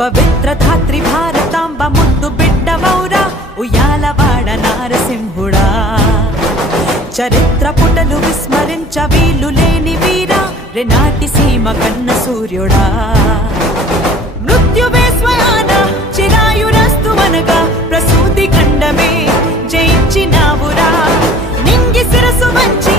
పవిత్ర ధాత్రి భారతాంబ ముద్దు బిడ్డవౌరా ఉయ్యాలవాడ నారసింహుడా చరిత్ర పుటలు విస్మరించ వీలు లేని వీరా రెనాటి సీమ కన్న సూర్యుడా మృత్యువే స్వయాన చిరాయురస్తువనగా ప్రసూతి ఖండమే జయించినావురా నింగి శిరసు వంచి